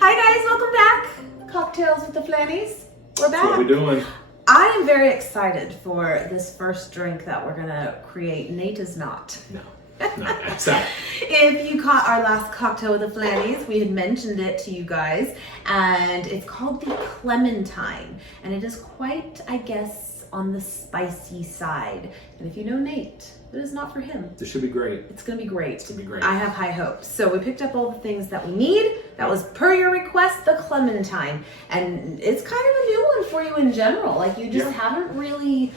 Hi guys, welcome back. Cocktails with the Flannys. We're back. What we doing? I am very excited for this first drink that we're gonna create. Nate is not. No, so. If you caught our last cocktail with the Flannys, we had mentioned it to you guys, and it's called the Clementine, and it is quite, I guess, on the spicy side. And if you know Nate, it is not for him. This should be great. It's gonna be great. It's gonna be great. I have high hopes. So we picked up all the things that we need. That was per your request, the Clementine. And it's kind of a new one for you in general. Like you just haven't really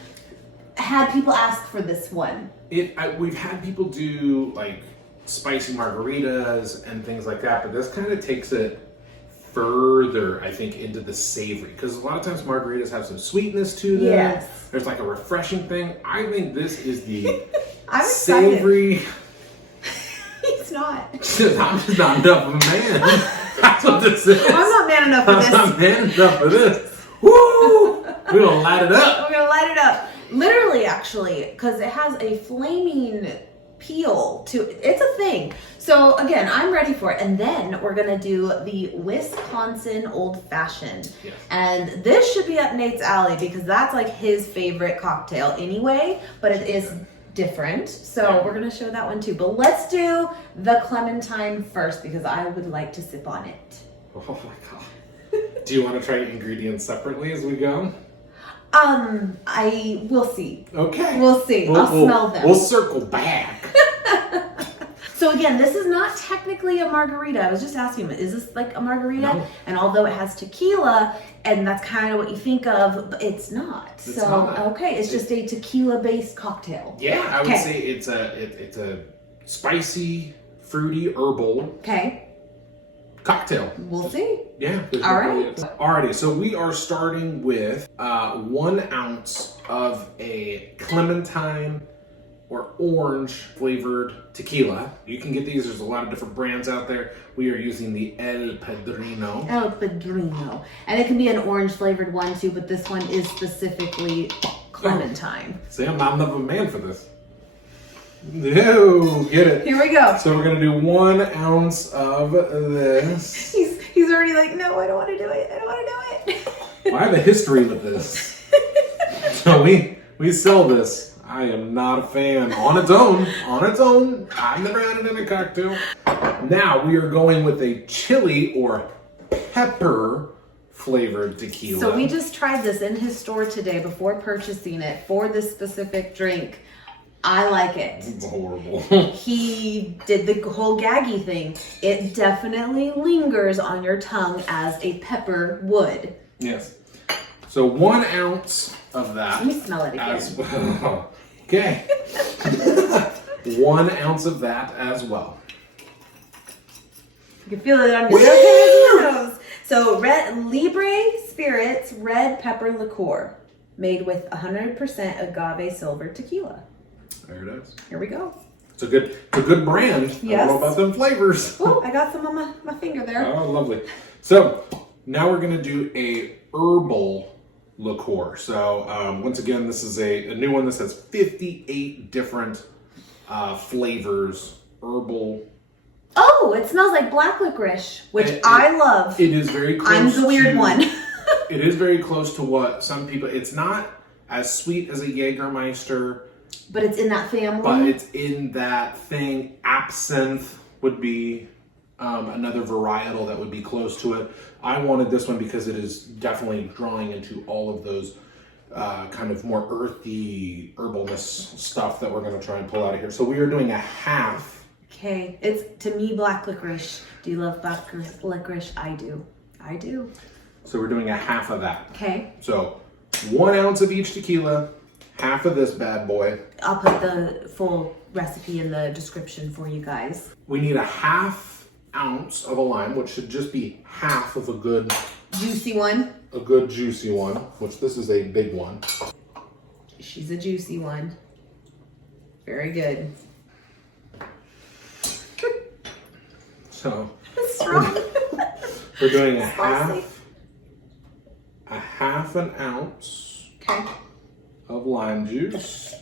had people ask for this one. We've had people do like spicy margaritas and things like that, but this kind of takes it further, I think, into the savory, because a lot of times margaritas have some sweetness to them. Yes. There's like a refreshing thing. I think this is the I'm savory. He's not. I'm just not enough of a man. That's what this is. I'm not man enough for this. I'm not man enough for this. Woo! We're gonna light it up. We're gonna light it up. Literally, actually, because it has a flaming peel to it's a thing. So again, I'm ready for it. And then we're gonna do the Wisconsin Old Fashioned. Yes. And this should be up Nate's alley because that's like his favorite cocktail anyway, but it is different. So we're gonna show that one too. But let's do the Clementine first because I would like to sip on it. Oh my god. Do you want to try ingredients separately as we go? I will see. Okay. We'll see. I'll smell them. We'll circle back. So again, this is not technically a margarita. I was just asking him, is this like a margarita? No. And although it has tequila, and that's kind of what you think of, but it's not. It's so not. okay, it's just a tequila-based cocktail. Yeah, I would say it's a spicy, fruity, herbal cocktail. We'll see. Yeah. All right. Alrighty, so we are starting with 1 ounce of a Clementine or orange flavored tequila. You can get these, there's a lot of different brands out there. We are using the El Padrino. El Padrino. And it can be an orange flavored one too, but this one is specifically Clementine. See, I'm not enough of a man for this. No, get it. Here we go. So we're gonna do 1 ounce of this. He's already like, no, I don't want to do it. I don't want to do it. Well, I have a history with this. So we sell this. I am not a fan. On its own. I've never had it in a cocktail. Now we are going with a chili or pepper flavored tequila. So we just tried this in his store today before purchasing it for this specific drink. I like it. It's horrible. He did the whole gaggy thing. It definitely lingers on your tongue as a pepper would. Yes. So 1 ounce of that. Let me smell it again. As well. Okay. 1 ounce of that as well. You can feel it on your nose. So Libre Spirits Red Pepper Liqueur, made with 100% agave silver tequila. There it is. Here we go. It's a good brand. Yes. I don't know about them flavors. Oh, I got some on my finger there. Oh, lovely. So now we're gonna do a herbal liqueur. So once again, this is a new one. This has 58 different flavors. Herbal. Oh, it smells like black licorice, which I love. It is very close. I'm the weird one. It is very close to what some people. It's not as sweet as a Jägermeister. But it's in that family. But it's in that thing. Absinthe would be another varietal that would be close to it. I wanted this one because it is definitely drawing into all of those kind of more earthy herbalness stuff that we're going to try and pull out of here. So we are doing a half. Okay, it's to me black licorice. Do you love black licorice? I do. I do. So we're doing a half of that. Okay. So 1 ounce of each tequila, half of this bad boy. I'll put the full recipe in the description for you guys. We need a half ounce of a lime, which should just be half of a good juicy one. A good juicy one, which this is a big one. She's a juicy one. Very good. So strong. We're doing a half an ounce of lime juice.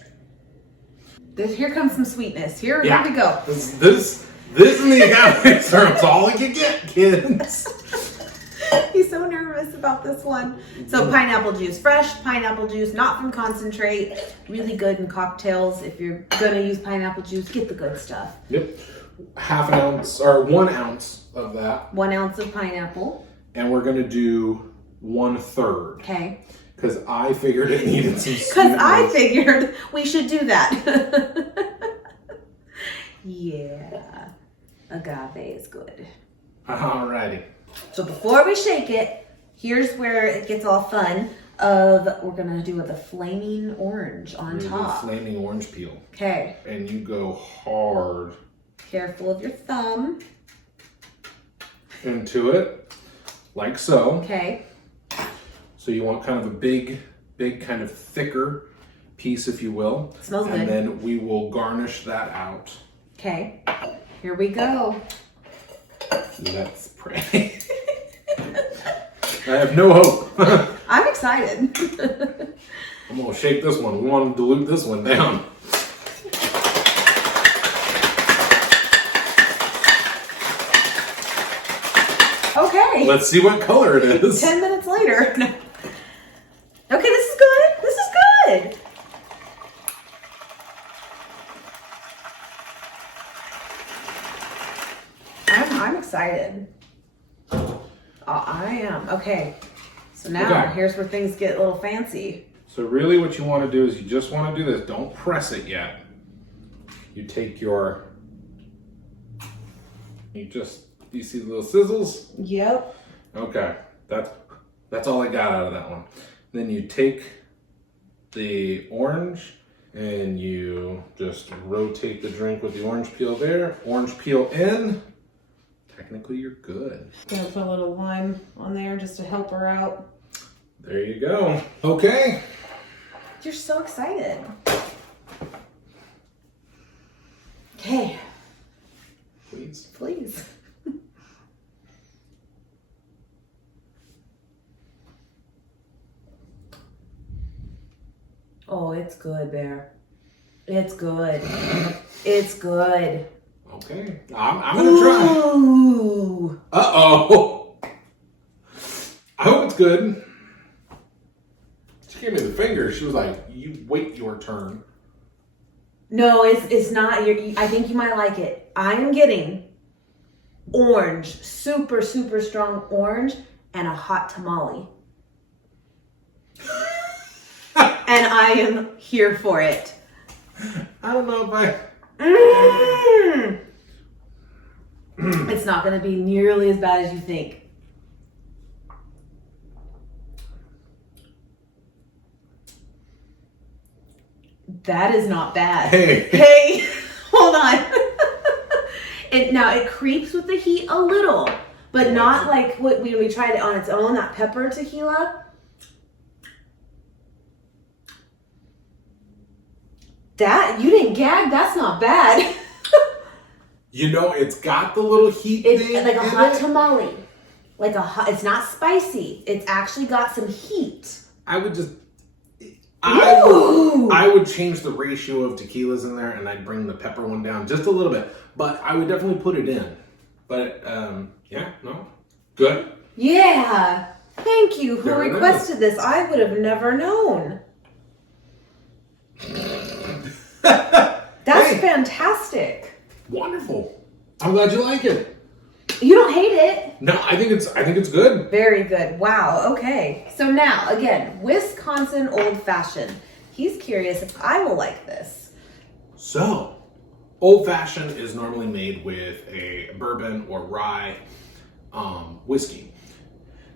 Here comes some sweetness. Here we go. This and the agave syrup's all I can get, kids. He's so nervous about this one. So pineapple juice, fresh pineapple juice, not from concentrate. Really good in cocktails. If you're gonna use pineapple juice, get the good stuff. Yep. Half an ounce or 1 ounce of that. 1 ounce of pineapple. And we're gonna do 1/3. Okay. Because I figured it needed some sweetness. Because I figured we should do that. Yeah. Agave is good. Alrighty. So before we shake it, here's where it gets all fun. We're gonna do the flaming orange on top. Flaming orange peel. Okay. And you go hard. Careful of your thumb. Into it, like so. Okay. So you want kind of a big kind of thicker piece, if you will. Smells good. And then we will garnish that out. Okay. Here we go. Let's pray. I have no hope. I'm excited. I'm gonna shake this one. We want to dilute this one down. Okay. Let's see what color it is. 10 minutes later. Okay, this is good. This is good. I'm excited. I am. Okay. So now here's where things get a little fancy. So really what you want to do is you just want to do this. Don't press it yet. You take your, you see the little sizzles? Yep. Okay, that's all I got out of that one. Then you take the orange and you just rotate the drink with the orange peel there. Orange peel in. Technically, you're good. Gonna put a little lime on there just to help her out. There you go. Okay. You're so excited. Okay. Please. Please. Oh, it's good, Bear. It's good. It's good. Okay. I'm gonna try. Ooh. Uh-oh. I hope it's good. She gave me the finger. She was like, "You wait your turn." No, it's not. I think you might like it. I'm getting orange, super, super strong orange, and a hot tamale. And I am here for it. I don't know if I... It's not going to be nearly as bad as you think. That is not bad. Hey, hold on. Now it creeps with the heat a little, but not like what we tried it on its own, that pepper tequila. That, you didn't gag, that's not bad. You know, it's got the little heat It's thing like a in hot it. tamale. Like it's not spicy. It's actually got some heat. I would just... I would change the ratio of tequilas in there and I'd bring the pepper one down just a little bit. But I would definitely put it in. But, yeah, no. Good. Yeah. Thank you. Who There it requested this? I would have never known. That's fantastic. Wonderful. I'm glad you like it. You don't hate it. No, I think it's good. Very good. Wow. Okay. So now, again, Wisconsin Old Fashioned. He's curious if I will like this. So, Old Fashioned is normally made with a bourbon or rye whiskey.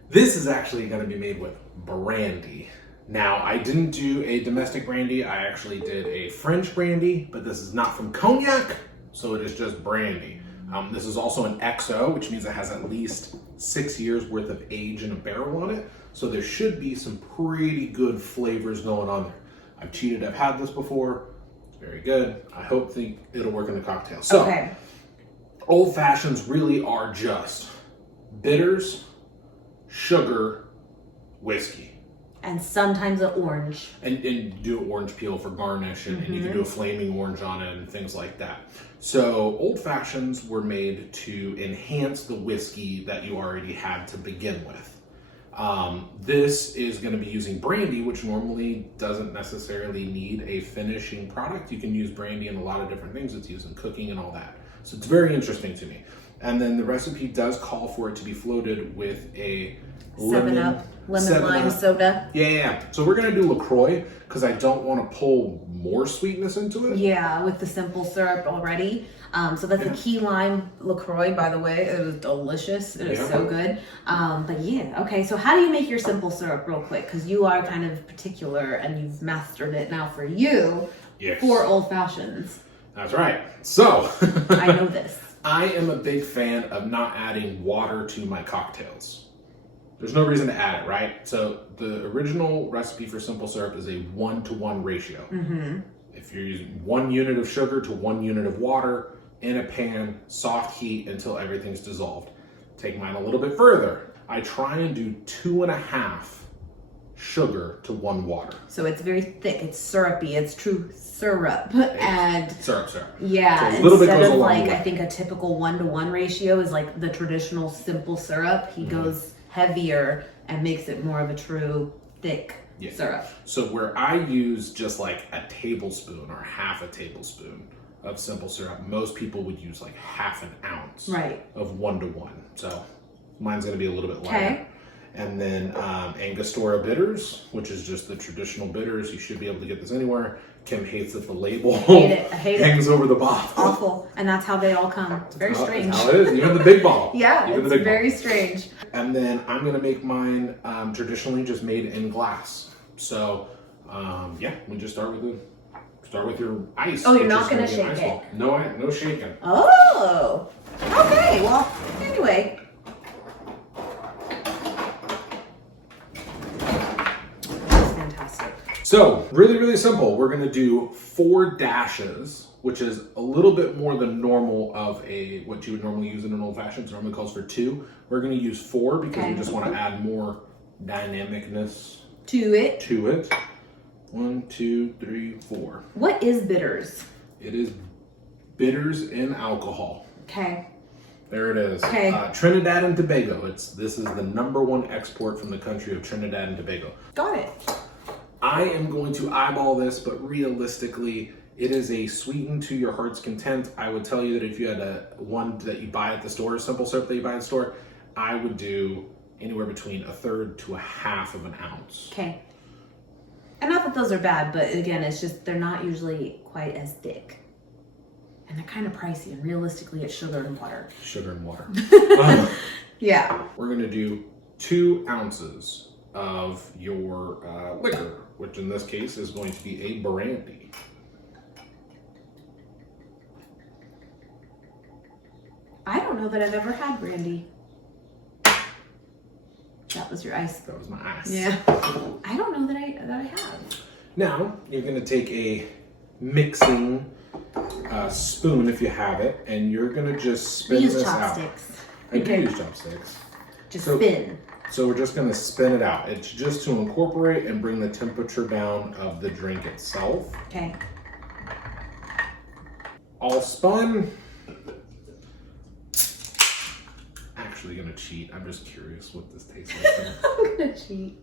This is actually going to be made with brandy. Now, I didn't do a domestic brandy. I actually did a French brandy, but this is not from cognac, so it is just brandy. This is also an XO, which means it has at least 6 years worth of age in a barrel on it. So there should be some pretty good flavors going on there. I've cheated. I've had this before. It's very good. I think it'll work in the cocktail. So, okay. Old Fashions really are just bitters, sugar, whiskey. And sometimes an orange. And do an orange peel for garnish, and you can do a flaming orange on it and things like that. So old fashions were made to enhance the whiskey that you already had to begin with. This is going to be using brandy, which normally doesn't necessarily need a finishing product. You can use brandy in a lot of different things. It's used in cooking and all that. So it's very interesting to me. And then the recipe does call for it to be floated with a lemon lime soda. Yeah. So we're going to do LaCroix because I don't want to pull more sweetness into it. Yeah, with the simple syrup already. So that's a key lime LaCroix, by the way. It was delicious. It was so good. But yeah, okay. So how do you make your simple syrup real quick? Because you are kind of particular and you've mastered it now for you for old fashions. That's right. So I know this. I am a big fan of not adding water to my cocktails. There's no reason to add it, right? So the original recipe for simple syrup is a 1-to-1 ratio. Mm-hmm. If you're using 1 unit of sugar to 1 unit of water in a pan, soft heat until everything's dissolved. Take mine a little bit further. I try and do 2.5 sugar to 1 water. So it's very thick. It's syrupy. It's true syrup. And syrup. Yeah, so a little bit instead goes of a long like way. I think a typical 1-to-1 ratio is like the traditional simple syrup. He goes heavier and makes it more of a true thick syrup. So where I use just like a tablespoon or half a tablespoon of simple syrup, most people would use like half an ounce of 1-to-1. So mine's going to be a little bit lighter. Okay. And then Angostura bitters, which is just the traditional bitters. You should be able to get this anywhere. Kim hates that the label I hate hangs over the bottle. Awful. And that's how they all come. It's very strange. That's how it is. Even the big bottle. Yeah, Even it's very strange. And then I'm going to make mine traditionally just made in glass. So, we just start with your ice. Oh, you're not going to shake it? No shaking. Oh, okay. Well, anyway. That's fantastic. So, really, really simple. We're going to do 4 dashes, which is a little bit more than normal of what you would normally use in an old fashioned. It normally calls for 2. We're going to use 4 because we just want to add more dynamicness to it. 1, 2, 3, 4. What is bitters? It is bitters in alcohol. Okay. There it is. Okay. Trinidad and Tobago. This is the #1 export from the country of Trinidad and Tobago. Got it. I am going to eyeball this, but realistically, it is a sweeten to your heart's content. I would tell you that if you had one that you buy at the store, simple syrup that you buy at the store, I would do anywhere between 1/3 to 1/2 of an ounce. Okay. And not that those are bad, but again, it's just they're not usually quite as thick. And they're kind of pricey, and realistically, it's sugar and water. Sugar and water. Yeah. We're going to do 2 ounces of your liquor, which in this case is going to be a brandy. I don't know that I've ever had brandy. That was your ice. That was my ice. Yeah. I don't know that I have. Now, you're going to take a mixing spoon, if you have it, and you're going to just spin this out. Chopsticks. I do use chopsticks. Just spin. So we're just going to spin it out. It's just to incorporate and bring the temperature down of the drink itself. Okay. All spun. Actually going to cheat. I'm just curious what this tastes like. I'm going to cheat.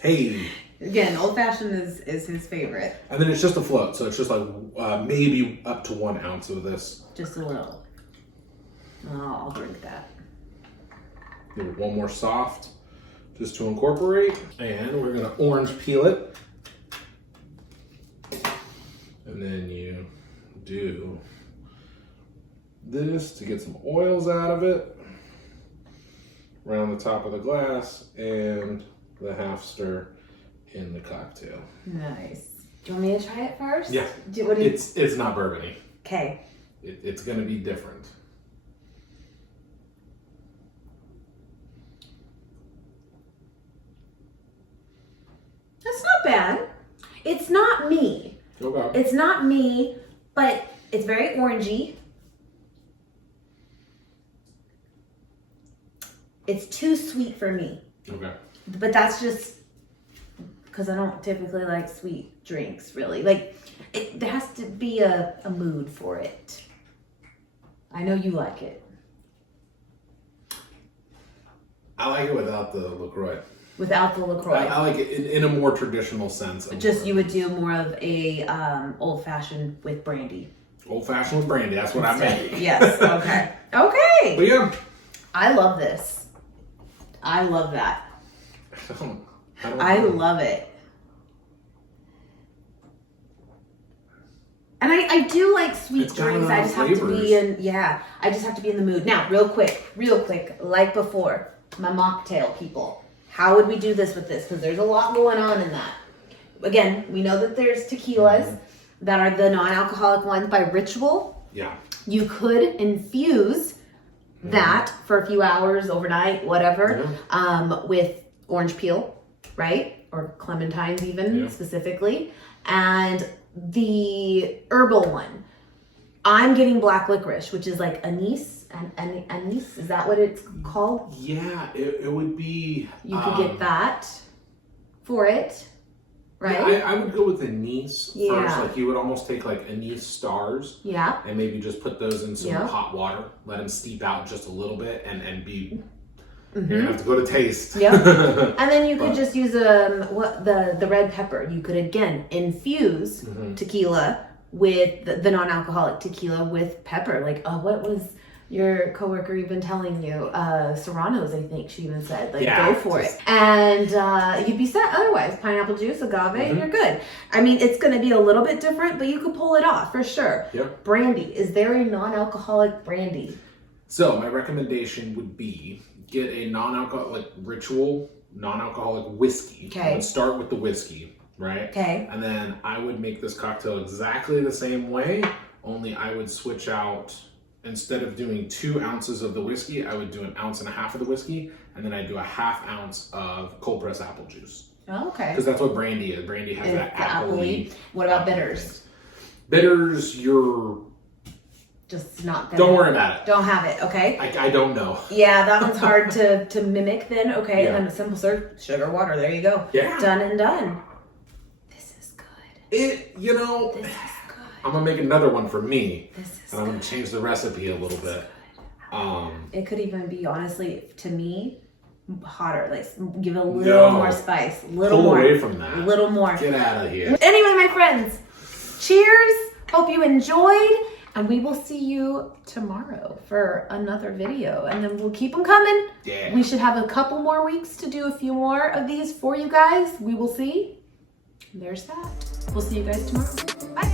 Hey. Again, old fashioned is his favorite. And then it's just a float, so it's just like maybe up to 1 ounce of this. Just a little. Oh, I'll drink that. Give it one more soft, just to incorporate. And we're gonna orange peel it. And then you do this to get some oils out of it. Around the top of the glass and the half stir in the cocktail. Nice. Do you want me to try it first? Yeah. It's not burgundy. Okay. It's going to be different. That's not bad. It's not me. Okay. It's not me, but it's very orangey. It's too sweet for me. Okay. But that's just because I don't typically like sweet drinks, really. Like, there has to be a mood for it. I know you like it. I like it without the LaCroix. Without the LaCroix. I like it in a more traditional sense. Just you would do more of a old-fashioned with brandy. Old-fashioned with brandy, that's what I meant. Yes, okay. Okay. But yeah. I love this. I love that. I love it. And I do like sweet drinks. I just have to be in, I just have to be in the mood. Now, real quick, like before, my mocktail people. How would we do this with this? Because there's a lot going on in that. Again, we know that there's tequilas that are the non-alcoholic ones by ritual. Yeah. You could infuse that for a few hours, overnight, whatever, with orange peel, right? Or clementines even, specifically. And the herbal one, I'm getting black licorice, which is like anise. Anise, is that what it's called? Yeah, it would be. You could get that for it, right? Yeah, I would go with anise first. Like you would almost take like anise stars. Yeah. And maybe just put those in some hot water, let them steep out just a little bit, and be. You're gonna have to go to taste. Yep. And then you could just use the red pepper. You could again infuse tequila with the non-alcoholic tequila with pepper. Like, what was your coworker even telling you? Serranos, I think she even said. Like, go for it. And you'd be set otherwise. Pineapple juice, agave, and you're good. I mean, it's going to be a little bit different, but you could pull it off for sure. Yep. Brandy. Is there a non-alcoholic brandy? So my recommendation would be get a non-alcoholic ritual, non-alcoholic whiskey. Okay. I would start with the whiskey, right? Okay. And then I would make this cocktail exactly the same way, only I would switch out, instead of doing 2 ounces of the whiskey, I would do 1.5 ounces of the whiskey, and then I'd do a 1/2 ounce of cold pressed apple juice. Oh, okay. Because that's what brandy is. Brandy has that appley. What about bitters? Bitters, you're just not gonna. Don't worry about it. Don't have it, okay? I don't know. Yeah, that one's hard to mimic then, okay? And then a simple syrup, sugar, water, there you go. Yeah. Done and done. This is good. This is good. I'm gonna make another one for me. This is and I'm gonna change the recipe a little bit. It could even be, honestly, to me, hotter. Like, give a little more spice. Pull away from that. A little more. Get out of here. Anyway, my friends, cheers. Hope you enjoyed. And we will see you tomorrow for another video. And then we'll keep them coming. Yeah. We should have a couple more weeks to do a few more of these for you guys. We will see. There's that. We'll see you guys tomorrow. Bye.